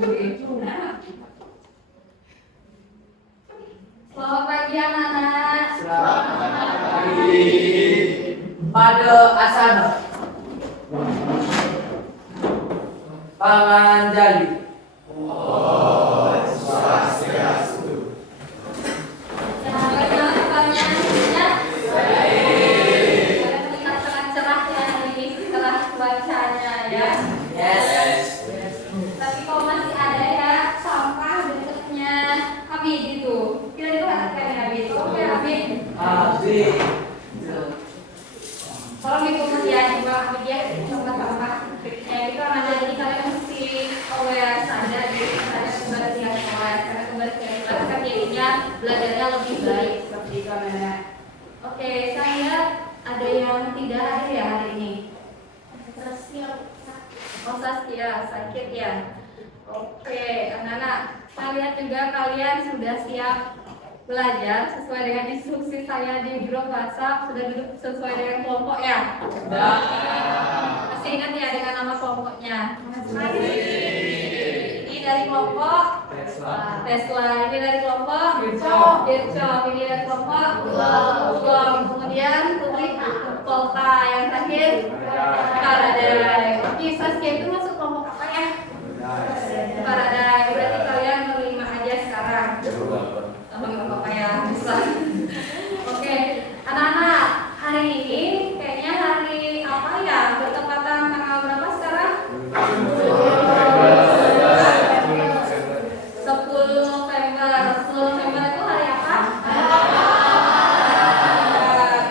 Selamat pagi anak-anak. Selamat pagi. Pada asana. Panganjali. Swastiastu. Bagaimana kabarnya? Kalian terlihat sangat cerah ya hari ini setelah bacanya ya. Yes. Tapi kalau masih ada ya sampah dekatnya Habib itu. Kita diperhatikan ya Habib. Oke Habib. Habis. Tolong dipungut ya, juga Habib ya sampah-sampah. Itu ada jadi kalian mesti aware sadar jadi ada kembali ke sekolah karena kembali ke kelas kan jadinya belajarnya lebih baik seperti itu anak-anak. Oke, saya ada yang tidak hadir ya hari ini. Oh Saskia, sakit ya. Oke, anak-anak, saya lihat juga kalian sudah siap belajar sesuai dengan instruksi saya di grup WhatsApp. Sudah duduk sesuai dengan kelompok ya? Sudah. Masih ingat ya dengan nama kelompoknya? Masih. Ini dari kelompok Tesla. Ini dari kelompok Dircov. Ini dari kelompok Ulom. Kemudian Putri Volta. Yang terakhir Faraday. Oke, Saskia itu masuk kelompok apa ya? Faraday. Berarti kalian berlima aja sekarang. Nggak apa-apa ya, bisa. Oke, anak-anak, hari ini kayaknya hari apa ya? Bertepatan tanggal berapa sekarang? 10 November. 10 November itu hari apa?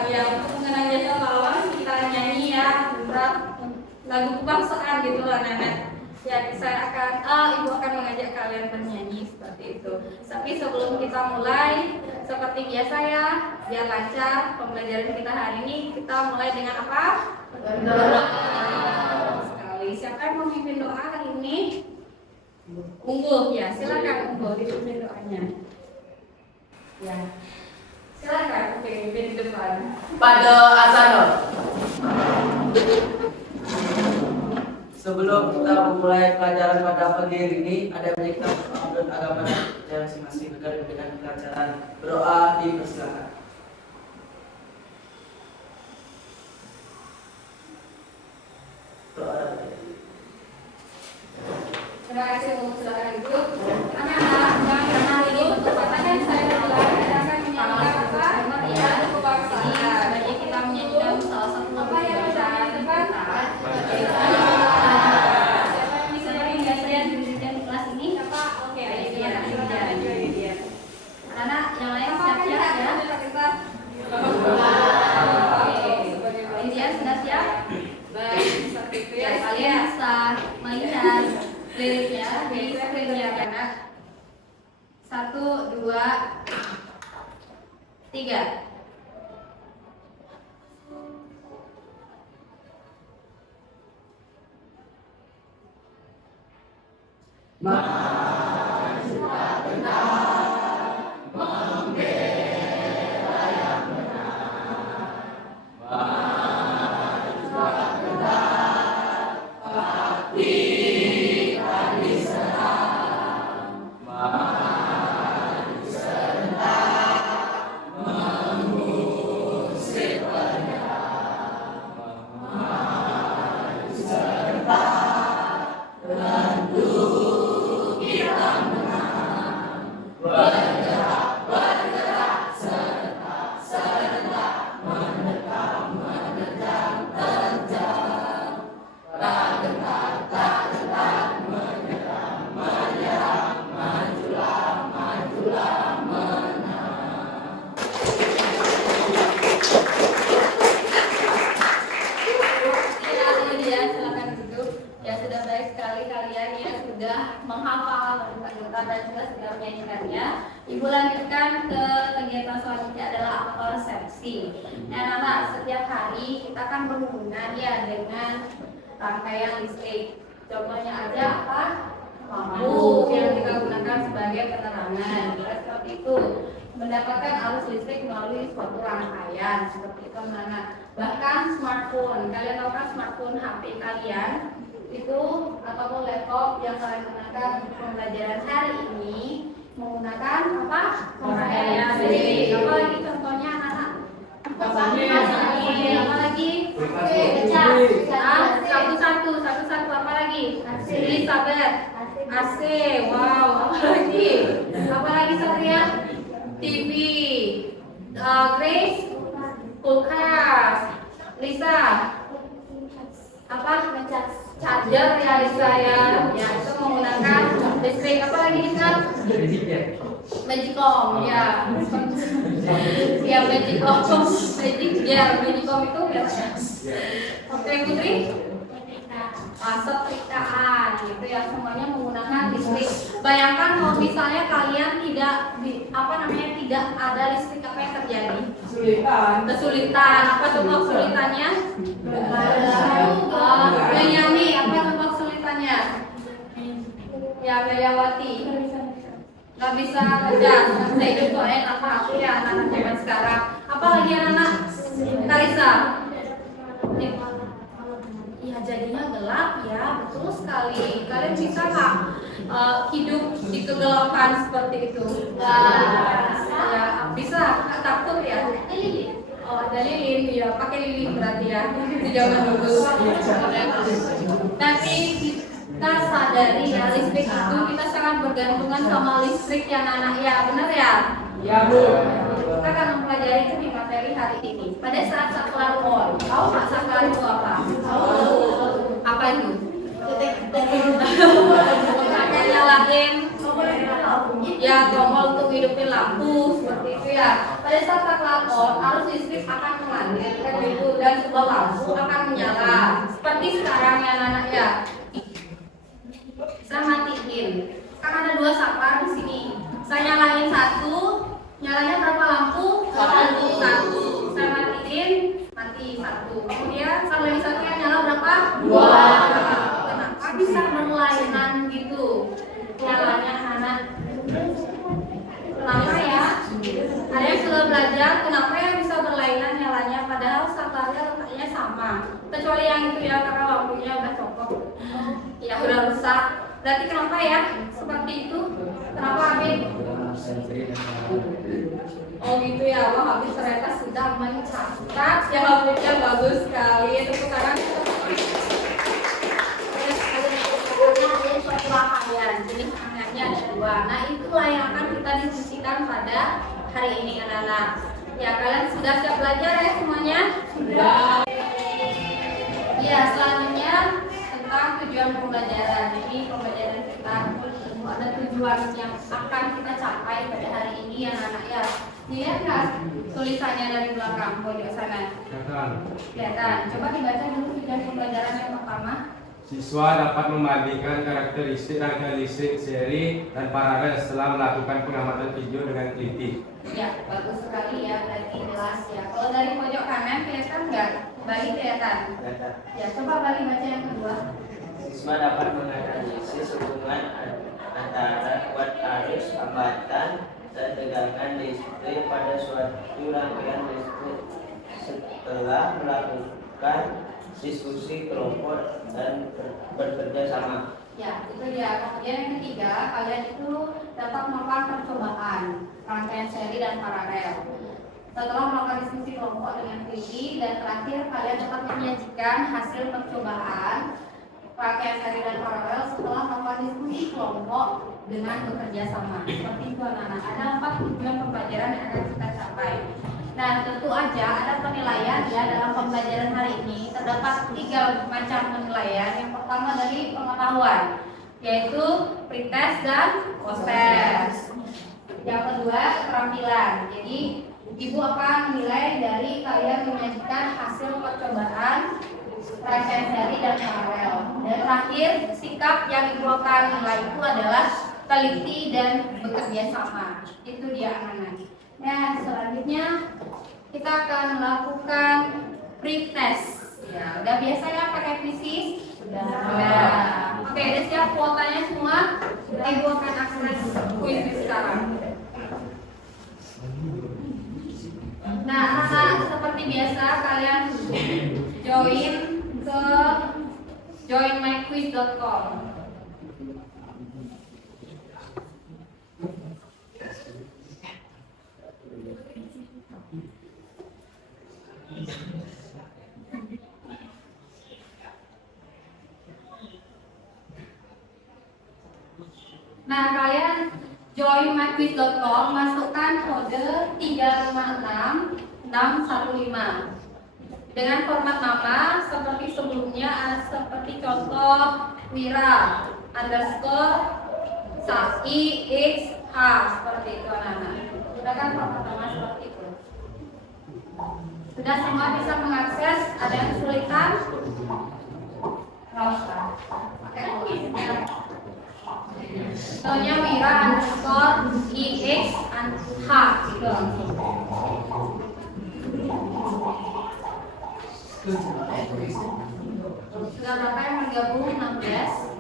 Ya, untuk mengenang jasa pahlawan kita nyanyi ya, lagu kebangsaan gitu loh anak-anak. Ya, saya akan, ibu akan mengajak kalian bernyanyi seperti itu. Tapi sebelum kita mulai, seperti biasa ya, biar lancar pembelajaran kita hari ini, kita mulai dengan apa? Berdoa. Sekali. Siapa yang memimpin doa hari ini? Unggul ya, silakan Unggul dipimpin doanya. Ya, silakan pimpin di depan. Pada asana. Sebelum kita memulai pelajaran pada pagi ini, ada yang kita menurut agama dan masing-masing negara dengan pelajaran berdoa dipersilakan. Doa. Terima kasih untuk silakan ibu. Anak-anak, yang hari ini bertepatan kan saya mulai akan menyanyikan apa? Ya, kebangsaan. Sebagai kita menyanyikan salah satu apa ya bacaan depan. Kalian bisa melihat liriknya di screen ya karena 1, 2, 3. Ibu lanjutkan ke kegiatan selanjutnya adalah apel resepsi. Nah, anak setiap hari kita kan berhubungan ya dengan rangkaian listrik. Contohnya aja apa? Lampu yang kita gunakan sebagai penerangan. Seperti itu. Mendapatkan arus listrik melalui suatu rangkaian seperti itu anak. Bahkan smartphone. Kalian tahu kan smartphone HP kalian itu ataupun laptop yang kalian gunakan untuk pembelajaran hari ini menggunakan apa? Listrik. Apa lagi contohnya anak-anak? Apa lagi? Satu apa lagi? Sabar. AC. Wow. Apa lagi Satria? TV. Grace. Kulkas. Lisa. Apa? Charger ya Lisa ya. Ya itu menggunakan listrik. Apa lagi Lisa? Magicom ya. Ya Magicom itu biasanya. Oke Putri. Setrikaan gitu ya, semuanya menggunakan listrik. Bayangkan kalau misalnya kalian tidak tidak ada listrik, apa yang terjadi? Kesulitan. Apa tuh kesulitannya? Menyami. Apa tuh kesulitannya? Ya Meliawati. Nggak bisa kerja. Saya itu soalnya apa ya anak-anak zaman sekarang. Apalagi anak-anak Karisa. Ya jadinya gelap ya, betul sekali. Kalian bisa nggak hidup di kegelapan seperti itu? Ya bisa. Takut ya? Oh ada lilin ya, pakai lilin berarti ya di zaman dulu. Tapi kita sadari ya listrik itu kita sangat bergantungan sama listrik ya anak-anak ya, benar ya? Ya Bu. Kita akan mempelajari itu di materi hari ini. Pada saat saklar on, tahu nggak saklar itu apa? Apa itu? Akan nyalain ya tombol untuk hidupin lampu seperti itu ya. Pada saat saklar on, arus listrik akan mengalir kan gitu dan sebuah lampu akan menyala. Seperti sekarang ya anak-anak ya. Saya matiin. Kan ada 2 saklar di sini. Saya nyalain satu, nyalanya berapa lampu? Satu. Saya matiin, mati satu. Kemudian saya lagi satunya nyala berapa? 2. Kenapa bisa berlainan gitu? Nyalanya anak. Kenapa ya? Ada yang sudah belajar kenapa yang bisa berlainan nyalanya padahal saklarnya letaknya sama. Kecuali yang itu ya karena lampunya udah copot. Ya udah rusak. Berarti kenapa ya? Seperti itu. Kenapa Habib? Oh gitu ya, wah Habib ternyata sudah mencatat ya Habibnya bagus sekali. Tepuk tangan. Ada suatu rangkaian, jenis rangkaiannya ada 2. Nah itulah yang akan kita diskusikan pada hari ini anak-anak. Ya kalian sudah siap belajar ya semuanya? Sudah. Ya selanjutnya tentang tujuan pembelajaran. Jadi pembelajaran kita ada tujuan yang akan kita capai pada hari ini ya anak-anak ya. Dilihat nggak tulisannya dari belakang pojok sana? Kelihatan. Coba dibaca dulu tujuan pembelajaran yang pertama. Siswa dapat membandingkan karakteristik rangkaian listrik seri dan paralel setelah melakukan pengamatan video dengan teliti. Ya, bagus sekali ya, berarti jelas ya. Kalau dari pojok kanan kelihatan nggak? Bali kelihatan. Ya, coba Bali baca yang kedua. Siswa dapat menganalisis hubungan antara kuat arus, hambatan, dan tegangan listrik pada suatu rangkaian listrik setelah melakukan diskusi kelompok dan bekerja sama. Ya, itu dia. Kemudian yang ketiga, kalian itu dapat melakukan percobaan rangkaian seri dan paralel. Setelah melakukan diskusi kelompok dengan teliti dan terakhir kalian dapat menyajikan hasil percobaan rangkaian seri dan paralel setelah melakukan diskusi kelompok dengan bekerja sama. Seperti itu anak-anak. Ada 4 tujuan pembelajaran yang akan kita capai. Nah, tentu aja ada penilaian ya dalam pembelajaran hari ini. Terdapat 3 macam penilaian. Yang pertama dari pengetahuan, yaitu pretest dan post-test. Yang kedua keterampilan. Jadi ibu akan menilai dari kalian menyajikan hasil percobaan rangkaian seri dan paralel. Dan terakhir sikap yang ibu akan nilai itu adalah teliti dan bekerja sama. Itu dia anak-anak. Nah, selanjutnya kita akan melakukan pretest. Ya, udah biasa ya pakai krisis? Sudah. Oke, udah siap kuotanya semua? Ibu akan akses kuis sekarang. Nah, anak-anak seperti biasa kalian join ke joinmyquiz.com. Nah, kalian join myquiz.com, masukkan kode 356615 dengan format nama seperti sebelumnya, seperti contoh Wira underscore Saki X H, seperti itu anak-anak. Gunakan format nama seperti itu. Sudah semua bisa mengakses? Ada yang kesulitan? Nggak usah. Pakai tulis. Contohnya Wira underscore IX H gitu. Sudah berapa yang bergabung? 16.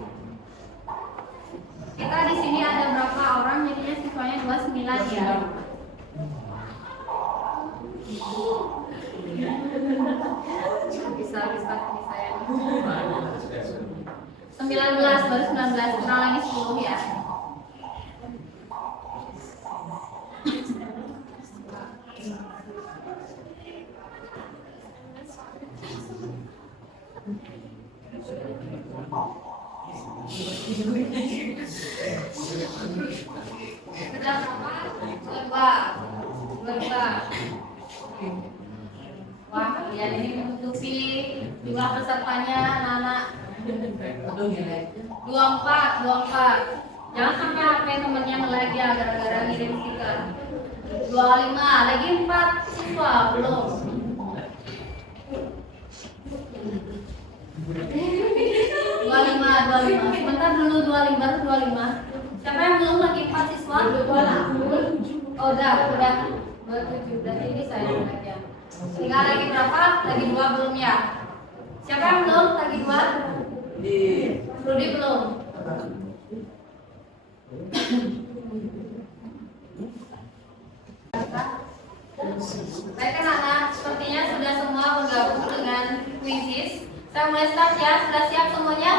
Kita di sini ada berapa orang? Jadinya siswanya 29 ya. Bisa ya. 19 baru 19, kurang lagi 10 ya. Sudah berapa? Berapa? Wah, kalian ini menutupi jumlah pesertanya anak-anak. 24. Jangan sampai HP temennya nge-lag ya gara-gara ngirim stiker. 25, lagi 4 siswa belum. 25. Sebentar dulu 25. Siapa yang belum lagi 4 siswa? Oh, udah 27. Berarti ini saya aja. Tinggal lagi berapa? Lagi 2 belum ya? Siapa yang belum? Lagi 2? Rudi belum. Baik anak-anak, sepertinya sudah semua bergabung dengan Quizizz. Saya mulai start ya, sudah siap semuanya?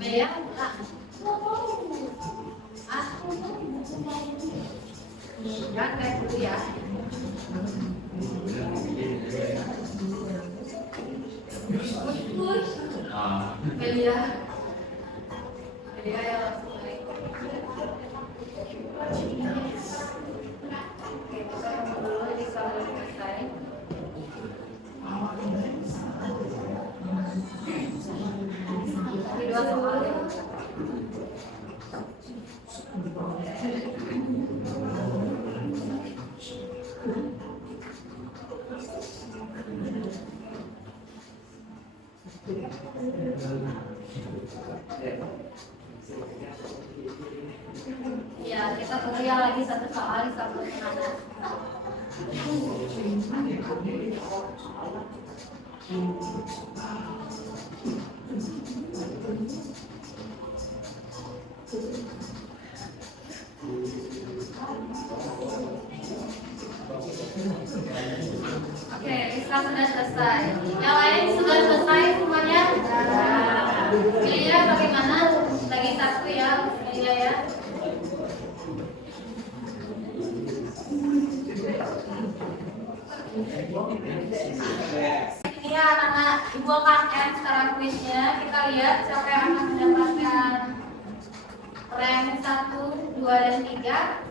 Bea, jangan kayak dulu ya. Bea ya langsung naik. Oke, kita dulu di salah selesai. Dua soal ya. Ya, kita kuliah lagi satu soal di satu setengah. Oke, Isra sudah selesai. Yang lain sudah selesai semuanya? Melia bagaimana? Lagi satu ya, Melia ya. kumpulkan N sekarang kuisnya. Kita lihat siapa yang akan mendapatkan rank 1, 2, dan 3.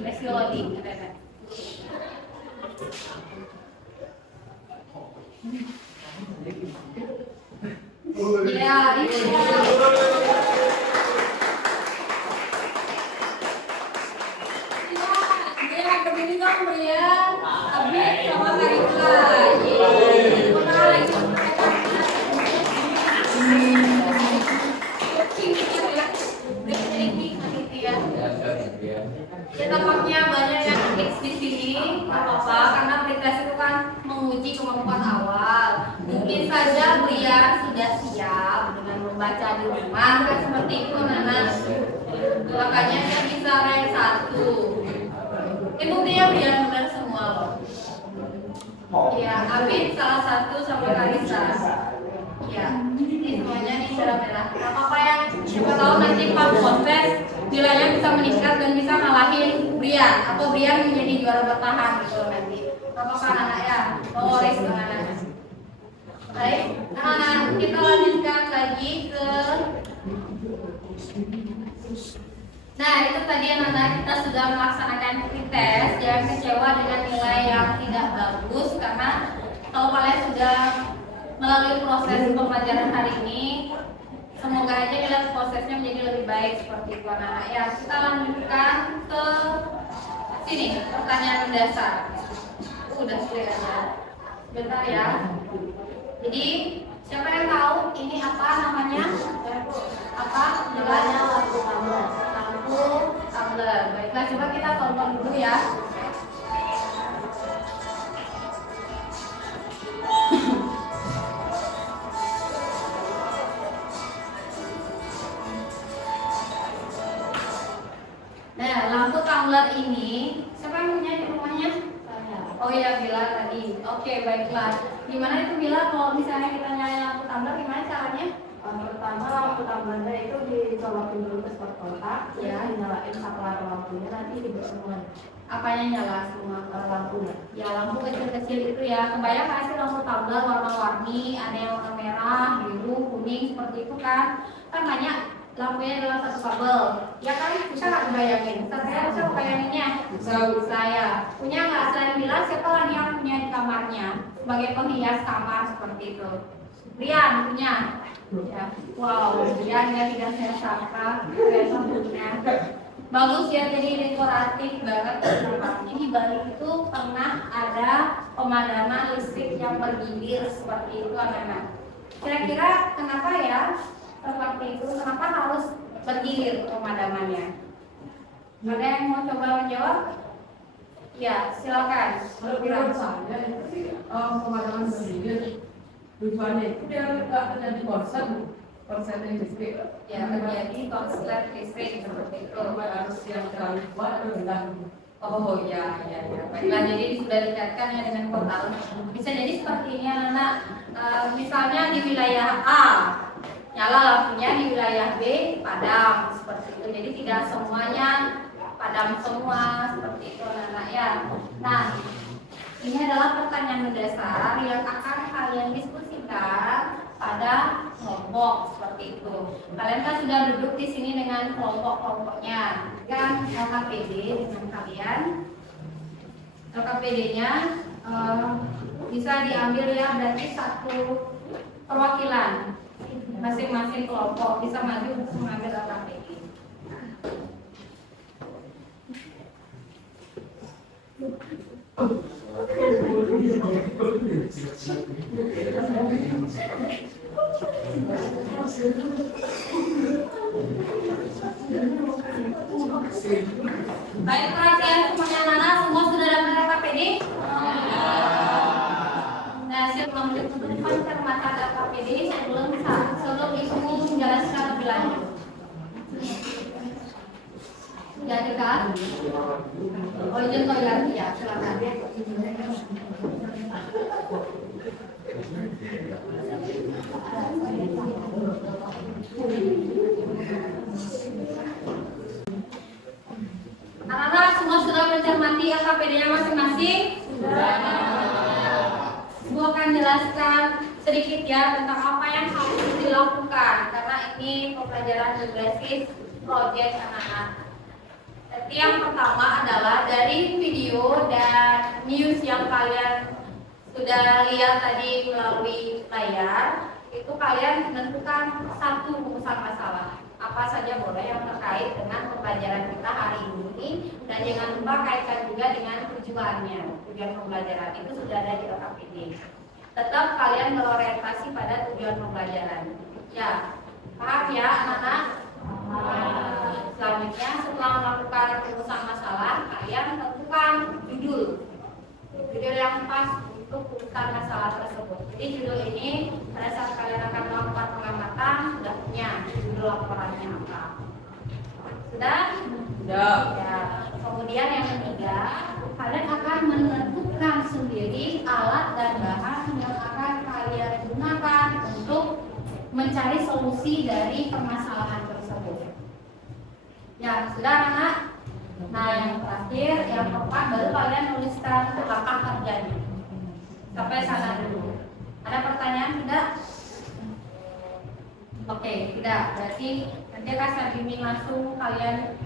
Let's see loading. Ya, itu. Dia berdiri dong, Brian. Abis sama Karika. Yeay. Mana lagi? Ya tampaknya banyak yang tips di sini, nggak apa-apa karena pretest itu kan menguji kemampuan awal. Mungkin saja Brian sudah siap dengan membaca di rumah kan seperti itu Nana. Makanya dia bisa rank 1. Buktinya Brian benar semua loh. Ya, Abid salah satu sama Karisa. Ya, ini semuanya nih sudah merah. Apa yang siapa tahu nanti pas proses nilainya bisa meningkat dan bisa ngalahin Brian atau Brian menjadi juara bertahan gitu nanti. Apa anak ya? Oh, race anak. Baik, anak kita lanjutkan lagi ke. Nah, itu tadi anak-anak kita sudah melaksanakan pretest. Jangan kecewa dengan nilai yang tidak bagus karena kalau kalian sudah melalui proses pembelajaran hari ini, semoga aja nilai prosesnya menjadi lebih baik seperti itu anak-anak. Ya, kita lanjutkan ke sini pertanyaan mendasar. Udah clear aja. Bentar ya. Jadi siapa yang tahu ini apa namanya? Apa nilainya lampu tumbler? Lampu tumbler. Baiklah, coba kita tonton dulu ya. Nah, lampu tumbler ini siapa yang punya di rumahnya? Oh iya, Bila tadi. Oke, baiklah. Gimana itu Bila kalau misalnya kita nyalain lampu tumbler, gimana caranya? Pertama lampu tumblernya itu dicolokin dulu ke spot kontak, ya, dinyalain saklar lampunya, nanti dibuat semua. Apanya nyala semua? Lampunya. Ya, lampu kecil-kecil itu ya. Kebayang nggak sih lampu tumbler warna-warni, ada yang warna merah, biru, kuning seperti itu kan? Kan banyak lampunya dalam satu kabel. Ya kan? Bisa nggak bayangin? Saya bisa bayanginnya. Bisa ya. Punya nggak? Selain Bila, siapa lagi yang punya di kamarnya sebagai penghias kamar seperti itu? Brian punya. Ya. Wow, Brian ya tidak saya sangka. Brian punya. Bagus ya, jadi dekoratif banget tempatnya. Di balik itu pernah ada pemadaman listrik yang bergilir seperti itu anak-anak. Kira-kira kenapa ya seperti itu? Kenapa harus bergilir pemadamannya? Ada yang mau coba menjawab? Ya, silakan. Menurut saya itu sih pemadaman bergilir tujuannya itu biar nggak terjadi korsleting listrik. Ya, terjadi korslet listrik seperti itu. Harus yang terlalu kuat atau rendah. Oh ya. Baiklah, jadi sudah dikaitkan ya dengan portal. Bisa jadi seperti ini anak. Misalnya di wilayah A nyala lampunya, di wilayah B padam seperti itu. Jadi tidak semuanya padam semua seperti itu anak ya. Nah, ini adalah pertanyaan mendasar yang akan kalian diskusikan pada kelompok seperti itu. Kalian kan sudah duduk di sini dengan kelompok-kelompoknya, kan LKPD dengan kalian. LKPD-nya bisa diambil ya, berarti satu perwakilan masing-masing kelompok bisa maju untuk mengambil LKPD. Baik, perhatian semuanya anak, semua sudah dapat LKPD? Nah, siap lanjut ke depan cermatan LKPD sebelum ibu menjelaskan lebih lanjut. Ya, dekat. Oh, izin toilet ya, silakan. Anak-anak semua sudah mencermati LKPD-nya masing-masing? Sudah. akan jelaskan sedikit ya tentang apa yang harus dilakukan karena ini pembelajaran berbasis proyek anak-anak. Jadi yang pertama adalah dari video dan news yang kalian sudah lihat tadi melalui layar, itu kalian menentukan satu rumusan masalah. Apa saja boleh yang terkait dengan pembelajaran kita hari ini, dan jangan lupa kaitkan juga dengan tujuannya. Tujuan pembelajaran itu sudah ada di RKPD. Tetap kalian berorientasi pada tujuan pembelajaran. Ya, paham ya anak-anak? Selanjutnya setelah melakukan rumusan masalah, kalian tentukan judul yang pas untuk urusan masalah tersebut. Jadi judul ini pada saat kalian akan melakukan pengamatan sudah punya judul laporannya apa. Sudah? Sudah. Ya. Kemudian yang ketiga, kalian akan menentukan sendiri alat dan bahan yang akan kalian gunakan untuk mencari solusi dari permasalahan tersebut. Ya, sudah anak? Nah, yang terakhir, yang keempat, baru kalian nuliskan langkah kerjanya. Sampai sana dulu. Ada pertanyaan tidak? Oke, tidak. Berarti nanti akan saya bimbing langsung kalian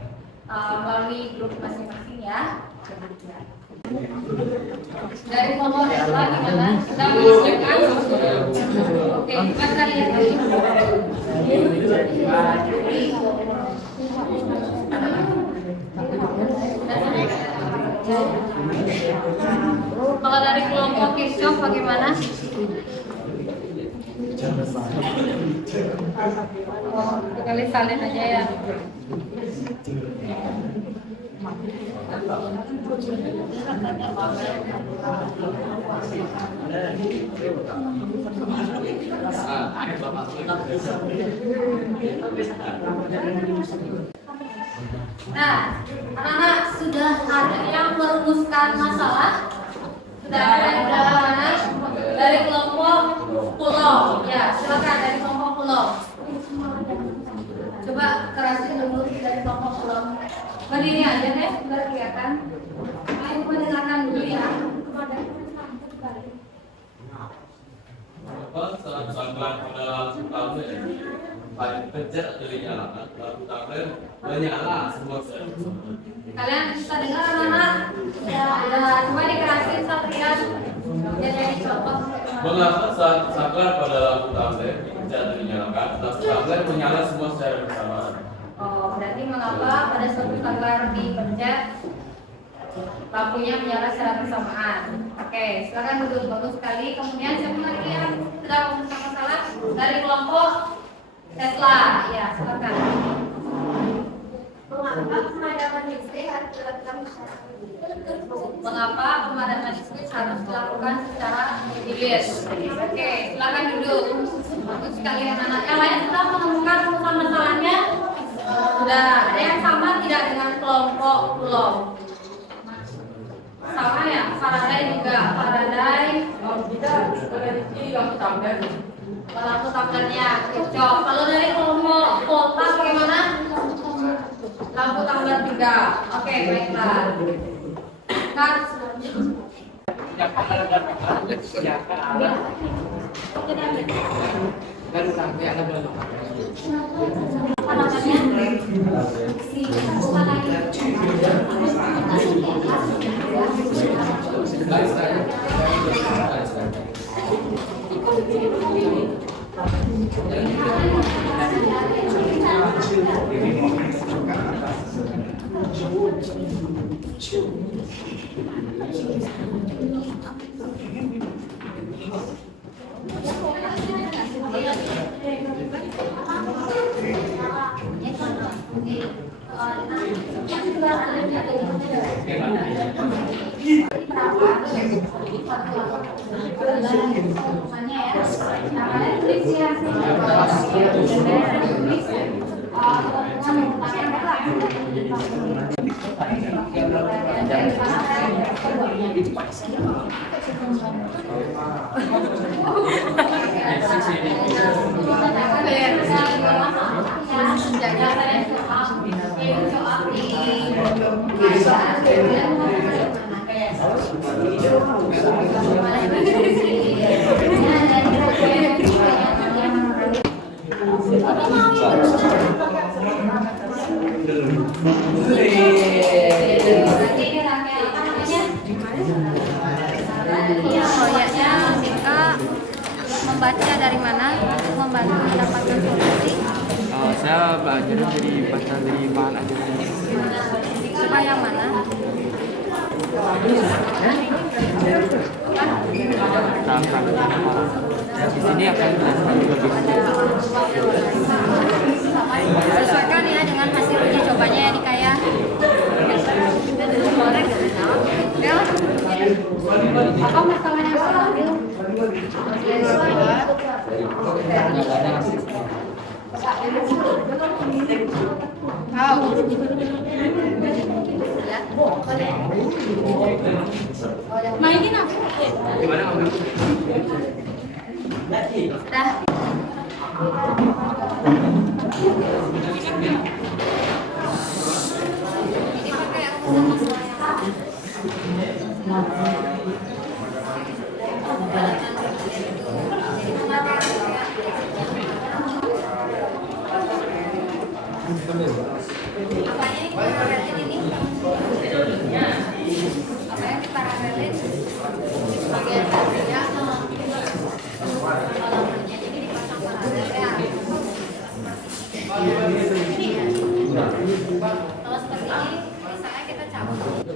melalui grup masing-masing ya. Dari kelompok kedua gimana? Sudah menyiapkan? Oke, kita lihat lagi. Kalau dari kelompok Kirchhoff bagaimana? Kali salin aja ya. Nah, anak-anak sudah ada yang merumuskan masalah? Sudah ada yang mana? Dari kelompok pulau. Ya, silakan dari kelompok pulau. Coba kerasin dulu dari kelompok pulau. Berdiri aja deh, biar kelihatan. Ayo mendengarkan dulu ya. Saat-saat pada tahun paling pencet atau dinyalakan, lalu tablet menyala semua sel. Kalian bisa dengar anak-anak? Ya, coba dikerasin Satria. Jadi contoh. Mengapa saat saklar pada lampu tablet dipencet atau dinyalakan, lampu tablet menyala semua secara bersamaan? Oh, berarti mengapa pada suatu saklar dipencet lampunya menyala secara bersamaan? Oke, silakan duduk, bagus sekali. Kemudian siapa lagi yang sedang merumuskan masalah dari kelompok Tesla? Ya, silakan. Mengapa pemadaman listrik harus dilakukan secara hilir? Oke, silakan duduk. Bagus sekali anak-anak. Yang lain sudah menemukan rumusan masalahnya? Sudah. Ada yang sama tidak dengan kelompok pulau? Sama ya, Faraday juga. Faraday. Tidak, dari lampu tablet. Lampu tabletnya, Kirchhoff. Kalau dari kelompok kota bagaimana? Lampu tablet juga. Oke, baiklah. Kan apa namanya? Si membaca dari mana untuk membantu mendapatkan solusi? Saya belajar dari baca dari bahan ajaran. Coba yang mana? Di sini akan dijelaskan lebih Sesuaikan ya dengan hasil uji cobanya ya Dikaya. Ya. Apa masalahnya Pak? Mainin aku. Dah. Ini pakai aku sama saya. Apanya ini paralelin ini? Apa yang diparalelin? Bagian kakinya jadi dipasang paralel ya. Kalau seperti ini, misalnya kita cabut.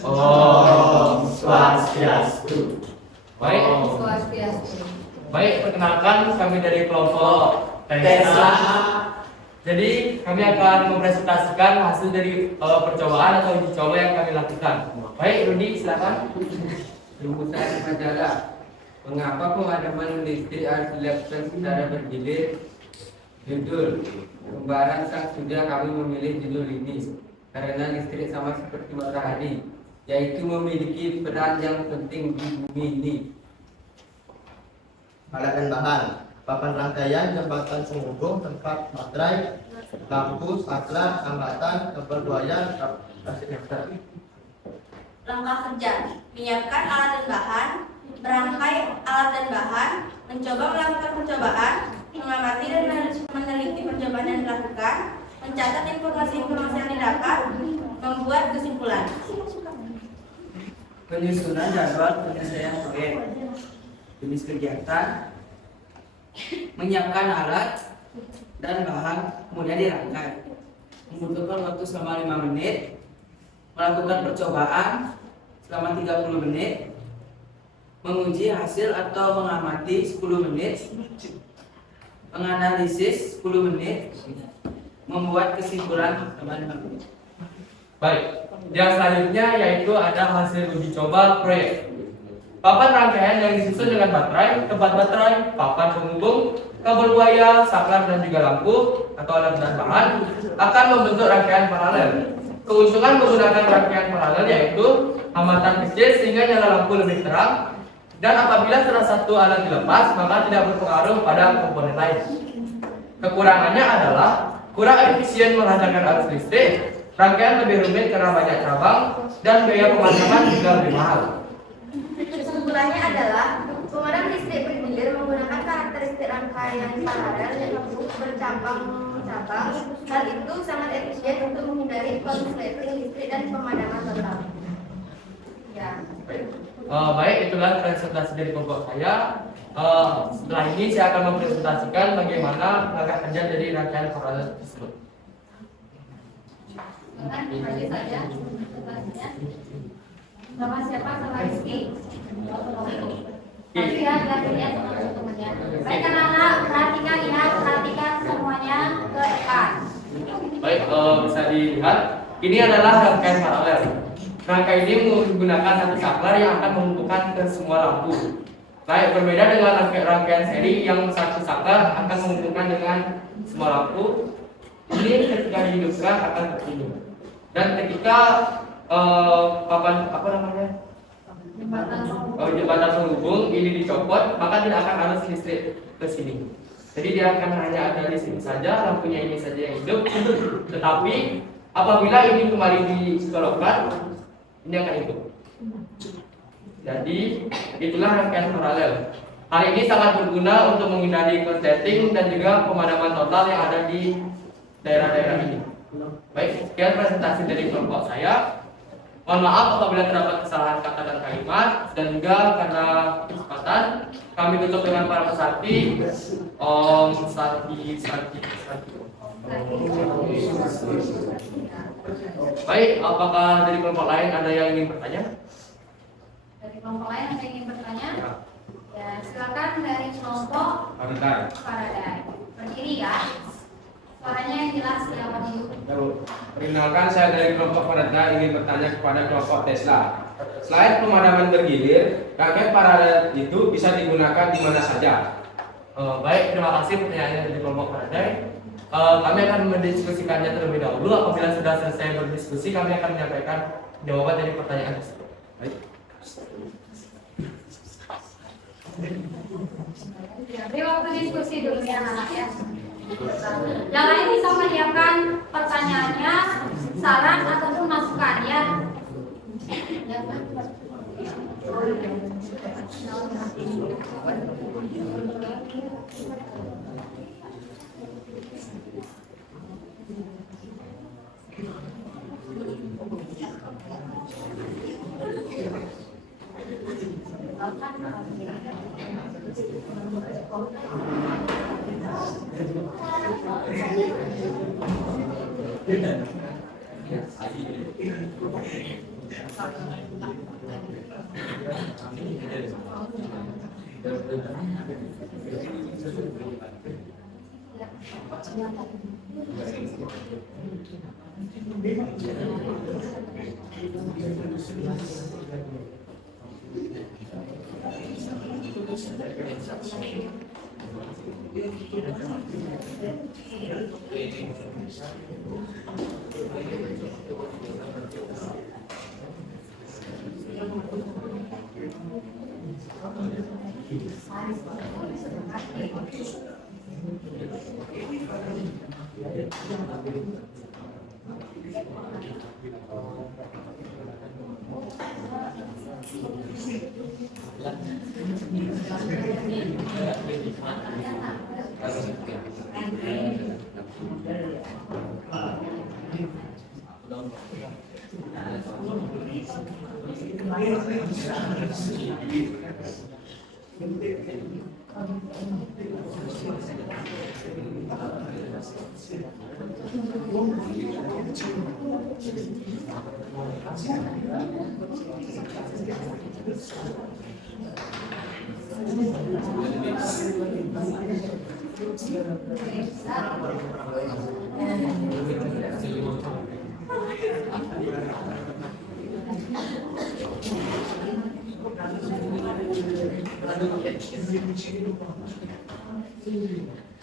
Om Swastiastu. Baik, Swastiastu. baik, perkenalkan kami dari kelompok Tesla. Jadi kami akan mempresentasikan hasil dari percobaan atau uji coba yang kami lakukan. Baik, Rudi, silakan. Rumusan majalah. Mengapa pemadaman listrik harus dilakukan secara bergilir? Judul. Pembaharan sang sudah kami memilih judul ini karena listrik sama seperti matahari, yaitu memiliki peran yang penting di bumi ini. Alat dan bahan: papan rangkaian, jembatan penghubung, tempat baterai, lampu, saklar, hambatan, kabel buaya, transistor. Langkah kerja: menyiapkan alat dan bahan, merangkai alat dan bahan, mencoba melakukan percobaan, mengamati dan meneliti percobaan yang dilakukan, mencatat informasi-informasi yang didapat, membuat kesimpulan. penyusunan jadwal penyelesaian proyek, jenis kegiatan, menyiapkan alat dan bahan, kemudian dirangkai, membutuhkan waktu selama 5 menit, melakukan percobaan selama 30 menit, menguji hasil atau mengamati 10 menit, menganalisis 10 menit, membuat kesimpulan selama 5 menit. Baik, yang selanjutnya yaitu ada hasil uji coba proyek. Papan rangkaian yang disusun dengan baterai, tempat baterai, papan penghubung, kabel buaya, saklar dan juga lampu atau alat dan bahan akan membentuk rangkaian paralel. Keusungan menggunakan rangkaian paralel yaitu hambatan kecil sehingga nyala lampu lebih terang, dan apabila salah satu alat dilepas maka tidak berpengaruh pada komponen lain. Kekurangannya adalah kurang efisien menghasilkan arus listrik, rangkaian lebih rumit karena banyak cabang, dan biaya pemasangan juga lebih mahal. Kesimpulannya adalah pemadam listrik bergilir menggunakan karakteristik rangkaian paralel yang bercabang-cabang. Hal itu sangat efisien untuk menghindari konsleting listrik dan pemadaman total. Ya. Baik, itulah presentasi dari kelompok saya. Setelah ini saya akan mempresentasikan bagaimana langkah kerja dari rangkaian paralel tersebut. Lanjut saja. Nama siapa? Sama Rizky. Tapi ya, lihat sama teman-temannya. Baik anak-anak, perhatikan semuanya ke depan. Baik, bisa dilihat ini adalah rangkaian paralel. Rangkaian ini menggunakan satu saklar yang akan menghubungkan ke semua lampu. Baik, berbeda dengan rangkaian seri yang satu saklar akan menghubungkan dengan semua lampu. Ini ketika dihidupkan akan tertidur. Dan ketika papan jembatan penghubung ini dicopot, maka tidak akan arus listrik ke sini. Jadi dia akan hanya ada di sini saja, lampunya ini saja yang hidup. Tetapi Apabila ini kembali dicolokkan, ini akan hidup. Jadi itulah rangkaian paralel. Hal ini sangat berguna untuk menghindari korsleting dan juga pemadaman total yang ada di daerah-daerah ini. Baik, sekian presentasi dari kelompok saya. Mohon maaf apabila terdapat kesalahan kata dan kalimat, dan juga karena kesempatan kami tutup dengan para peserta. Om Santi. Baik, apakah dari kelompok lain ada yang ingin bertanya? Dari kelompok lain ada yang ingin bertanya? Ya, silakan dari kelompok Faraday. Berdiri ya. Suaranya yang jelas ya, Pak Ibu. Perkenalkan, saya dari kelompok Faraday ingin bertanya kepada kelompok Tesla. Selain pemadaman bergilir, rangkaian paralel itu bisa digunakan di mana saja. Baik, terima kasih pertanyaannya dari kelompok Faraday. Kami akan mendiskusikannya terlebih dahulu. Apabila sudah selesai berdiskusi, kami akan menyampaikan jawaban dari pertanyaan tersebut. Baik. Ya, beri waktu diskusi dulu ya anak ya. Yang lain bisa menyiapkan pertanyaannya, saran ataupun masukan ya.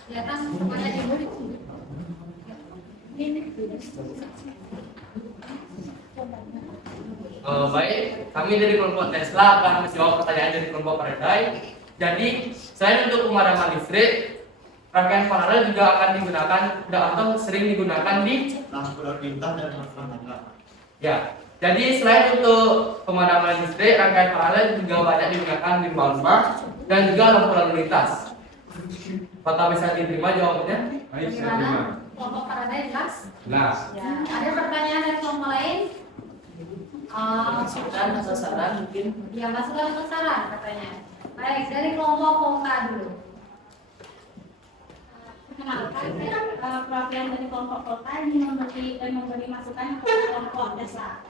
Ya kan, pokoknya Baik, kami dari kelompok Tesla akan menjawab pertanyaan dari kelompok Faraday. Jadi, selain untuk pemadaman listrik, rangkaian paralel juga akan digunakan atau sering digunakan di lampu lalu lintas dan lampu merah. ya. Jadi, selain untuk pemadaman listrik, rangkaian paralel juga banyak digunakan di rumah dan juga lampu lalu lintas. Apakah bisa diterima jawabannya? Baik, saya gimana? terima. Kelompok Faraday jelas? Jelas. Ya, ada pertanyaan dari kelompok lain? Masukan atau saran mungkin? Ya, masukan atau saran katanya. Baik, dari kelompok Polka dulu. Perkenalkan, saya perwakilan dari kelompok Polka ini memberi masukan kepada kelompok Tesla.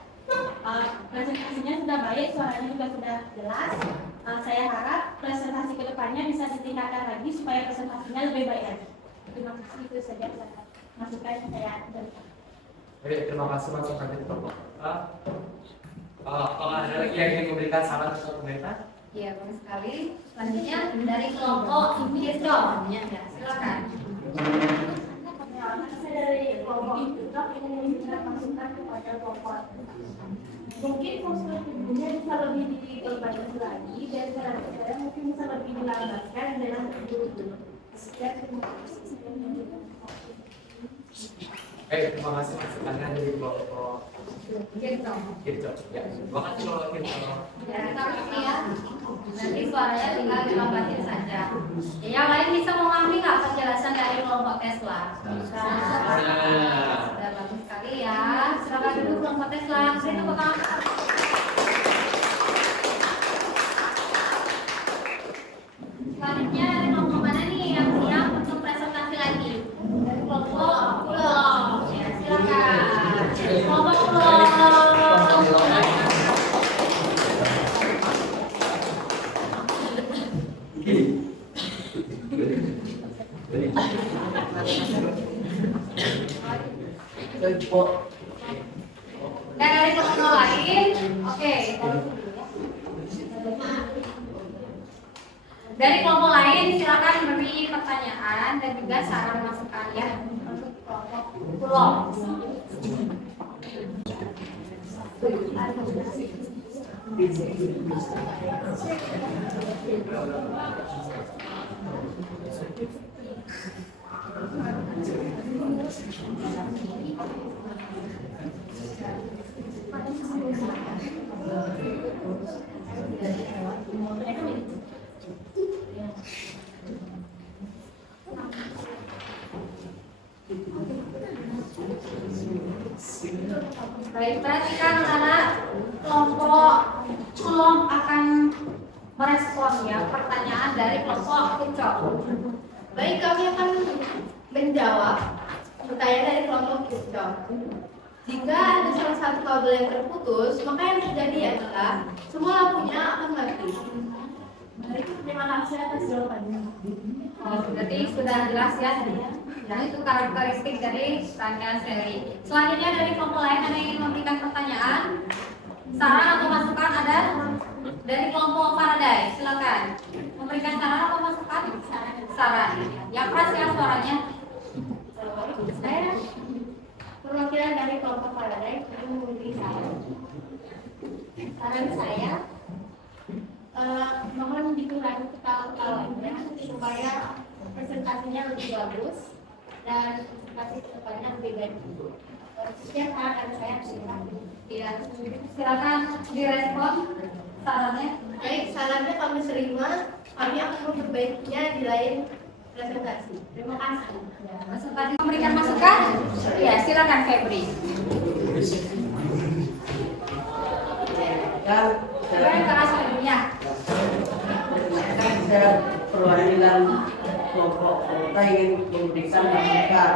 Presentasinya sudah baik, suaranya juga sudah jelas. Saya harap presentasi kedepannya bisa ditingkatkan lagi supaya presentasinya lebih baik lagi. Terima kasih, itu saja masukan yang saya berikan. Baik, terima kasih masukan dari kelompok. Apakah ada lagi yang ingin memberikan saran atau komentar? Iya, bagus sekali. Selanjutnya dari kelompok Investor. Ya, silakan. Saya dari kelompok Investor ingin memberikan masukan kepada kelompok. Mungkin konstruksi ibunya bisa lebih diperbaiki lagi dan cara mungkin bisa lebih dilambatkan dalam itu. Sekian, terima kasih. Terima kasih masukannya dari kelompok Gitu. Kirco. Ya, terima kasih kelompok Kirco. Ya, tapi ya, nanti suaranya tinggal dilambatin saja. Ya, yang lain bisa mengambil nggak penjelasan dari kelompok Tesla? Sudah bagus sekali ya. Silakan dulu kelompok Tesla. Saya tepuk tangan. Selanjutnya dari kelompok mana nih yang siap untuk presentasi lagi? Dari kelompok Pulau. Ya, silakan. Kelompok Pulau. Dan dari kelompok lain, oke. Dari kelompok lain silakan beri pertanyaan dan juga saran masukan ya untuk kelompok Pulau. Baik, perhatikan anak kelompok Kulom akan merespon ya pertanyaan dari kelompok Kucok. Baik, kami akan menjawab pertanyaan dari kelompok Kucok. Jika ada salah satu kabel yang terputus, maka yang terjadi adalah semua lampunya akan mati. Baik, terima kasih atas jawabannya. Oh, berarti sudah jelas ya. Dan itu karakteristik dari rangkaian seri. Selanjutnya dari kelompok lain ada yang ingin memberikan pertanyaan, saran atau masukan ada dari kelompok Faraday. Silakan memberikan saran atau masukan. Saran. Yang keras ya suaranya. Saya perwakilan dari kelompok Faraday ingin memberi saran. Saran saya mohon dikurangi ketawa-ketawanya supaya presentasinya lebih bagus dan presentasi kedepannya lebih baik. Sekian saran saya. Ya, silakan direspon sarannya. Baik, sarannya kami terima. Kami akan memperbaikinya di lain presentasi. Terima kasih. Masukan memberikan masukan? Ya, silakan Febri. Dan Silakan keras Febrinya. saya perwakilan kelompok kota ingin memberikan masukan.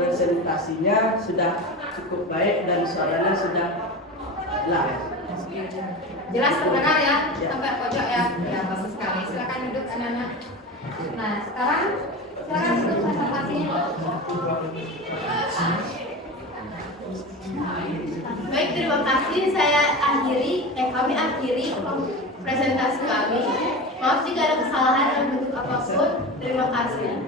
Presentasinya sudah cukup baik dan suaranya sudah jelas. Jelas terdengar ya, sampai pojok ya. Ya, bagus sekali. Silakan duduk anak-anak. Nah, sekarang silakan duduk presentasinya. Baik, terima kasih. Kami akhiri presentasi kami. Maaf jika ada kesalahan dalam bentuk apapun. Terima kasih.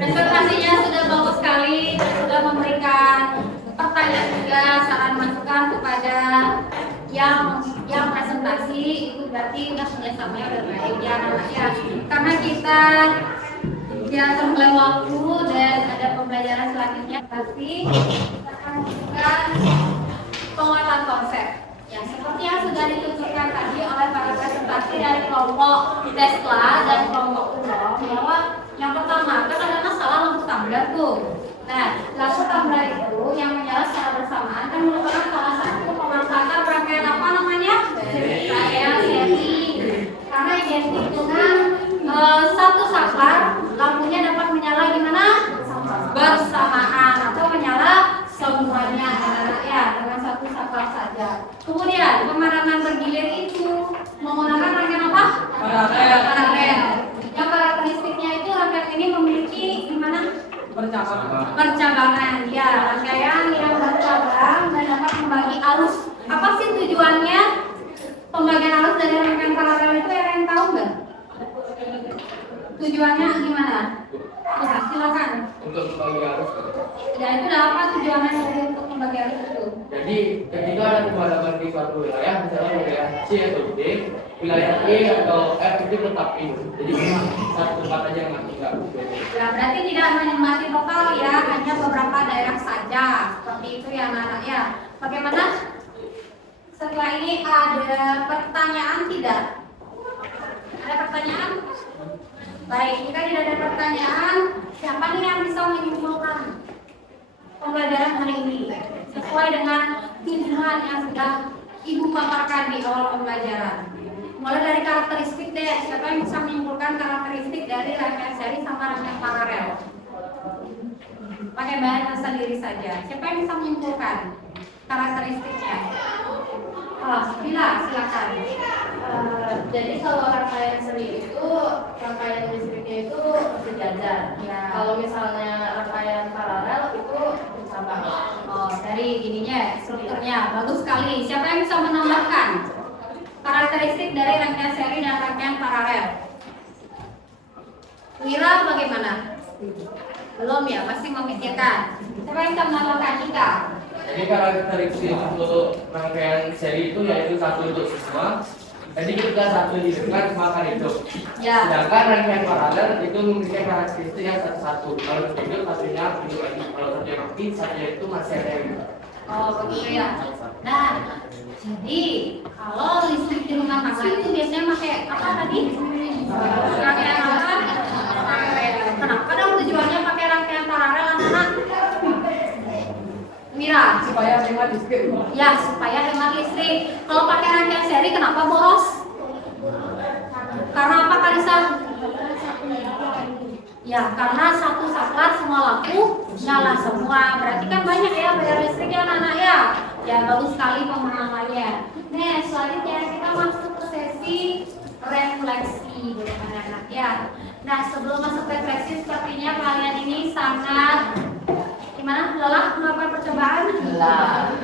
Presentasinya sudah bagus sekali dan sudah memberikan pertanyaan juga saran masukan kepada yang presentasi. Itu berarti udah kerjasamanya udah baik ya anak ya. Karena kita ya terbelah waktu dan ada pembelajaran selanjutnya pasti kita akan lakukan penguatan konsep. Ya, seperti yang sudah ditunjukkan tadi oleh para presentasi dari kelompok Tesla dan kelompok Kulom, bahwa yang pertama kan ada masalah lampu tumbler tuh. Nah, lampu tumbler itu yang menyala secara bersamaan kan merupakan salah satu pemanfaatan rangkaian apa namanya? Rangkaian seri. Karena identik dengan satu saklar, lampunya dapat menyala gimana? Bersamaan atau menyala semuanya ya dengan satu saklar saja. Kemudian pemadaman bergilir itu menggunakan rangkaian apa? Paralel. Yang karakteristiknya itu rangkaian ini memiliki gimana? Percabangan. Ya, rangkaian yang bercabang dan dapat membagi arus. Apa sih tujuannya pembagian arus dari rangkaian paralel itu? Ada yang tahu nggak? Tujuannya gimana? Ya, silakan. Untuk membagi arus. Ya, itu apa tujuannya dari untuk membagi arus itu? Jadi ketika ada pemadaman di suatu wilayah, misalnya wilayah C atau D, wilayah E atau F itu tetap I. Jadi cuma satu tempat aja yang mati nggak. Ya, berarti tidak mati total ya, hanya beberapa daerah saja. Seperti itu ya anak-anak ya. Bagaimana? Setelah ini ada pertanyaan tidak? Ada pertanyaan? Baik, jika tidak ada pertanyaan, siapa nih yang bisa menyimpulkan pembelajaran hari ini sesuai dengan tujuan yang sudah Ibu paparkan di awal pembelajaran? Mulai dari karakteristik deh, siapa yang bisa menyimpulkan karakteristik dari rangkaian seri sama rangkaian paralel? Pakai bahasa sendiri saja. Siapa yang bisa menyimpulkan karakteristiknya? Bila, silakan. Jadi kalau rangkaian seri itu rangkaian listriknya itu sejajar. Ya. Kalau misalnya rangkaian paralel itu bercabang. Dari ininya, strukturnya bagus sekali. Siapa yang bisa menambahkan karakteristik dari rangkaian seri dan rangkaian paralel? Wira bagaimana? Belum ya, masih memikirkan. Siapa yang bisa menambahkan? Ika? Jadi karakteristik untuk rangkaian seri itu yaitu satu untuk semua. Jadi ketika satu didekat maka hidup. Ya. Sedangkan rangkaian paralel itu memiliki karakteristik yang satu-satu. Kalau hidup satunya hidup lagi. Kalau satunya mati, satunya itu masih ada yang hidup. Oh begitu ya. Nah, jadi kalau listrik di rumah tangga itu biasanya pakai apa tadi? Rangkaian apa? Kenapa dong tujuannya pakai rangkaian paralel anak-anak? Mira, Supaya hemat listrik. ya supaya hemat listrik. Kalau pakai rangkaian seri kenapa boros? Karena apa Karisa? Ya karena satu saklar semua lampu nyala semua. Berarti kan banyak ya bayar listriknya anak-anak ya. Ya bagus sekali pemahamannya. Nah selanjutnya kita masuk ke sesi refleksi anak-anak ya. Nah sebelum masuk refleksi sepertinya kalian ini sangat gimana? Lelah melakukan percobaan? Lelah,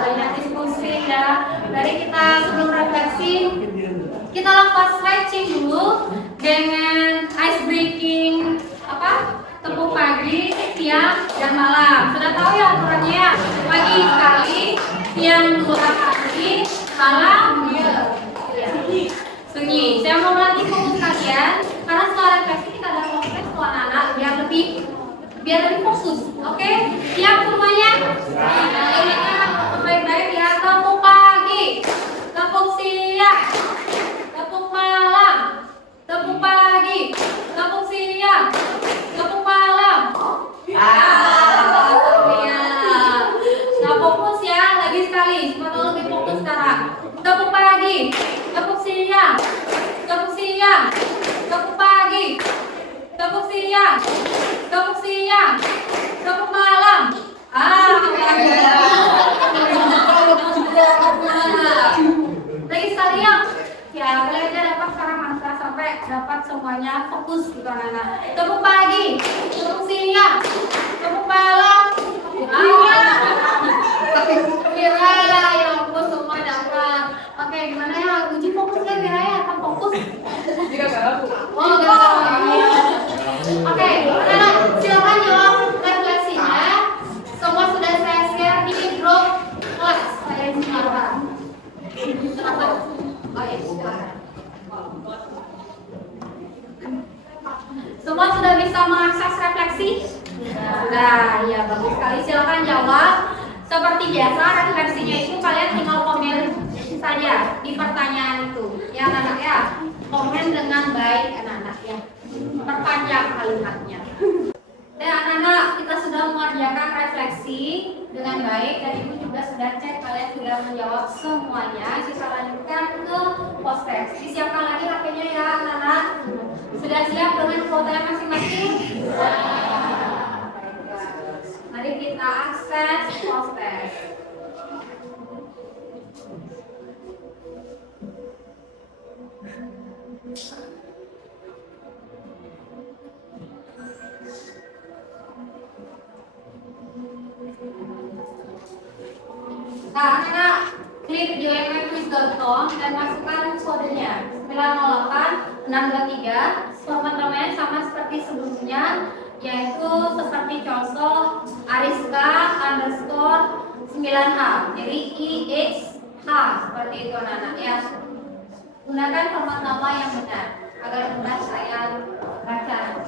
banyak diskusi ya. Dari kita sebelum refleksi, kita lakukan stretching dulu dengan ice breaking apa? Tepuk pagi, siang, dan malam. Sudah tahu ya aturannya ya? Pagi sekali, siang 2 kali, malam sunyi. Saya mau melatih fokus kalian karena setelah refleksi kita ada proses tuh anak-anak biar lebih fokus, oke? Siap semuanya? Ingatkan baik-baik ya. Tepuk pagi, tepuk siang, tepuk malam, tepuk pagi, tepuk siang, tepuk malam. Nah fokus ya, lagi sekali. Semua tahu lebih fokus sekarang. Tepuk pagi, tepuk siang, tepuk siang, tepuk pagi, tepuk siang, tepuk siang, tepuk malam. Lagi sekali ya. Ya, kalian aja dapat sekarang mantra sampai dapat semuanya fokus gitu anak-anak. Tepuk pagi, tepuk siang, tepuk malam. Mira ya ampun semua dapat. Oke, gimana ya? Uji fokus kan Mira ya? Tetap fokus. Oh, Oke, anak-anak silakan jawab refleksinya. Semua sudah saya share di grup kelas. Saya silakan. Kenapa? Oh ya, silakan. Semua sudah bisa mengakses refleksi? Sudah, ya bagus sekali. Silakan jawab. Seperti biasa, refleksinya itu kalian tinggal komen saja di pertanyaan itu. Ya anak-anak ya, komen dengan baik anak-anak ya. Perpanjang kalimatnya. Dan anak-anak kita sudah mengerjakan refleksi dengan baik dan ibu juga sudah cek kalian sudah menjawab semuanya. Kita lanjutkan ke post test. Disiapkan lagi HP-nya ya anak-anak. Sudah siap dengan kuotanya masing-masing? Mari kita akses post test. Nah, anak-anak klik joinmyquiz.com dan masukkan kodenya 908 623. Teman-teman sama seperti sebelumnya, yaitu seperti contoh Ariska underscore 9H, jadi IXH seperti itu anak-anak ya. Gunakan format nama yang benar agar mudah saya baca.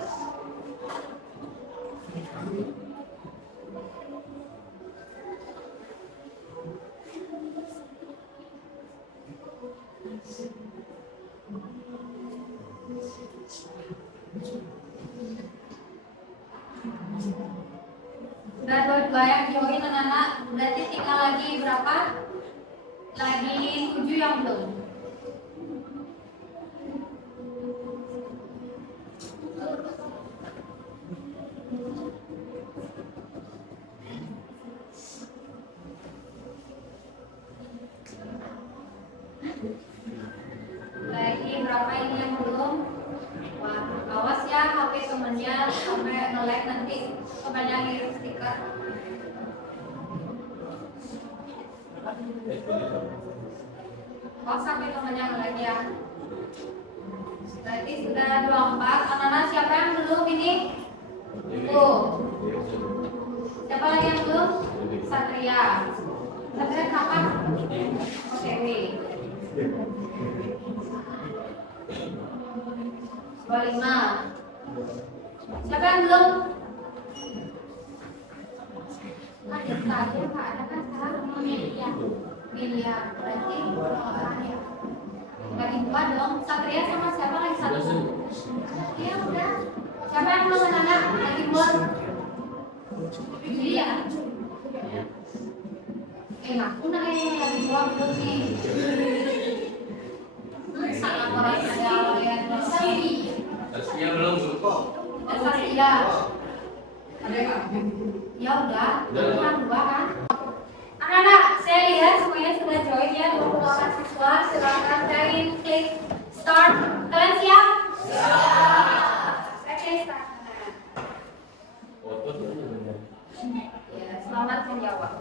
Sudah dua yang join anak-anak, berarti tinggal lagi berapa? Lagi 7 yang belum. Lagi berapa ini yang belum? Wah, awas ya HP temennya sampai nge-lag nanti temennya ngirim stiker. Awas sampai temennya nge-lag ya. Berarti sudah 24. Anak-anak siapa yang belum ini? Tuh. Siapa lagi yang belum? Satria. Satria kapan? Oke, nih. 25. Siapa yang belum? Ada saja Pak, ada kan sekarang Melia. Berarti ya. Bagi 2 dong. Satria sama siapa lagi satu? Iya udah. Siapa yang belum anak? Lagi belum? Iya. Aku nak lagi belum nih. Sangat orang ada yang Tasnya belum kok. Iya. Ada nggak? Ya udah. Kan 2 kan. Anak-anak, saya lihat semuanya sudah join ya 28 siswa. Silakan join, klik start. Kalian siap? Siap. Oke, start. Ya, selamat menjawab.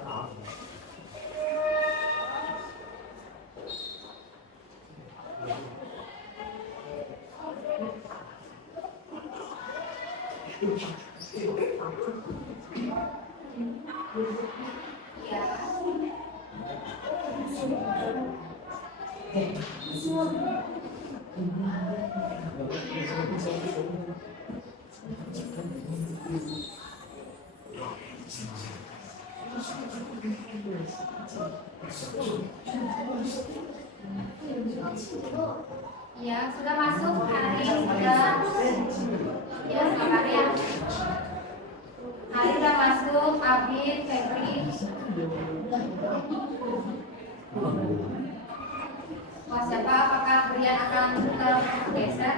Ya, sudah masuk hari sudah. Ya, sabar ya. Hari sudah masuk, Abid, Febri. Wah, siapa? Apakah Brian akan tergeser?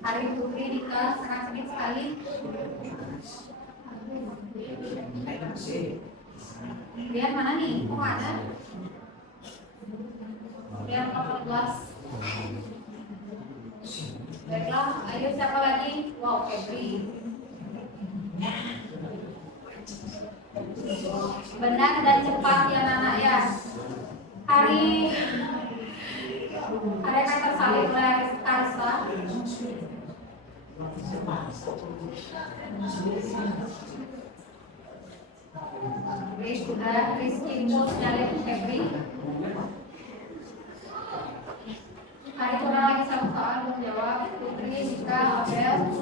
Hari Putri Dika sangat sedikit sekali. Brian mana nih? Kok nggak ada? Brian nomor 14. Baiklah, ayo siapa lagi? Wow, Febri. Benar dan cepat ya anak ya. Hari ada yang tersalib oleh Karsa. Sudah Rizky Mus dari Febri. Hari kurang lagi 1 soal belum jawab. Putri, Dika, Abel.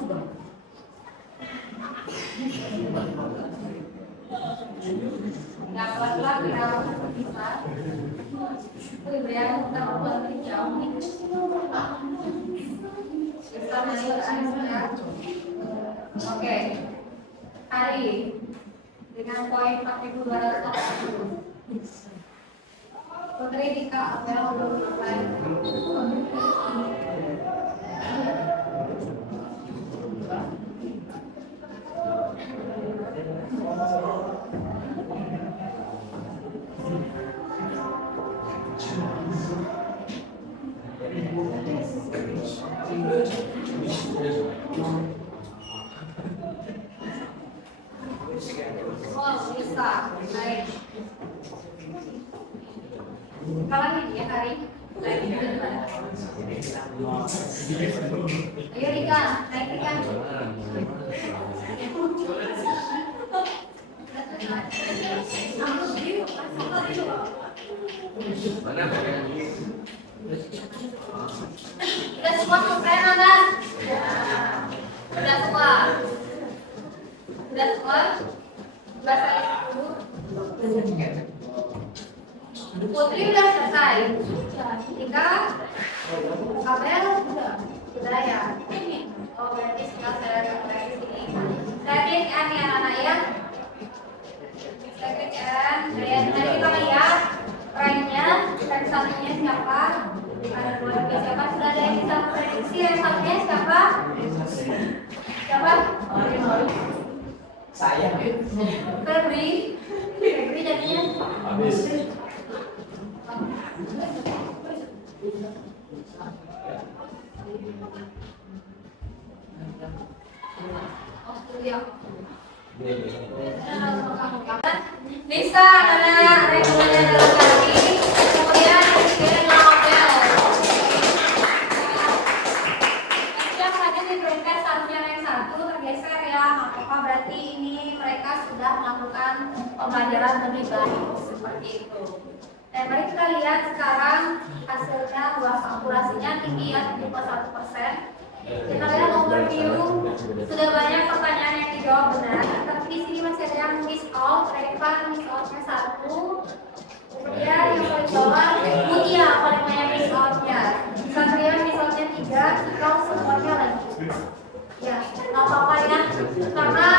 Dapatlah kita bisa. Brian kita lebih jauh nih. Kita masuk ya. Oke. Hari dengan poin 4240. Putri Dika Abel belum selesai. Oh, bisa. Baik. Kalau ini ya hari. Ayo Rika, naik Rika. Sudah semua selesai, anak? Sudah semua? Sudah semua? Bahasa dulu. Putri udah selesai. Tika, Abel, sudah ya. Oh, berarti tinggal saya gambar di sini. Saya klik N ya anak ya. Saya klik N. Nanti kita lihat ranknya. Rank satunya siapa? Ada dua juga siapa? Sudah ada yang bisa prediksi rank satunya siapa? Siapa? Saya. Febri. Febri jadinya. Habis. Lisa, anak regulernya dalam kali, kemudian kirim label. Yang tadi di broadcast satunya yang satu tergeser ya, maka berarti ini mereka sudah melakukan pembelajaran lebih baik seperti itu. Dan mari kita lihat sekarang hasilnya, luas akurasinya tinggi ya 71%. Kita lihat overview, sudah banyak pertanyaan yang dijawab benar, tapi di sini masih ada yang miss out. Reva miss outnya 1, kemudian yang paling bawah Mutia paling banyak miss outnya, Satria miss outnya 3, Cikau semuanya lagi. Ya, nggak apa-apa ya, karena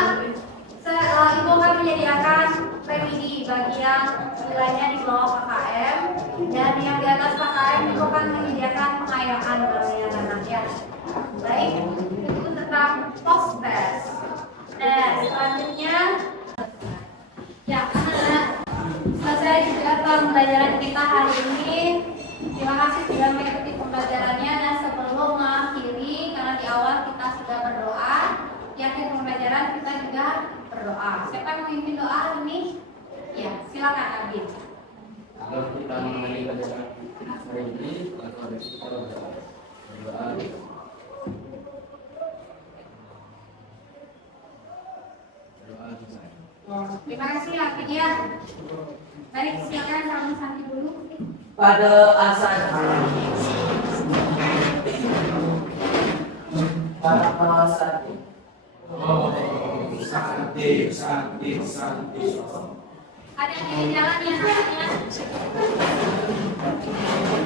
Ibu akan menyediakan remedi bagi yang nilainya di bawah KKM, dan yang di atas KKM Ibu akan menyediakan pengayaan namanya anak ya. Baik, itu tentang post test. Nah, selanjutnya ya, anak-anak, selesai juga pembelajaran kita hari ini. Terima kasih sudah mengikuti pembelajarannya, dan sebelum mengakhiri, karena di awal kita sudah berdoa, di akhir pembelajaran kita juga berdoa. Siapa yang memimpin doa hari ini? Ya, silakan Abi. Kalau kita mengenai pelajaran hari ini, atau ada kita berdoa. Terima kasih akhirnya. Baik, silakan Ramu Santi dulu. Pada asal para satu. Santi. Ada yang di jalan ya, anaknya.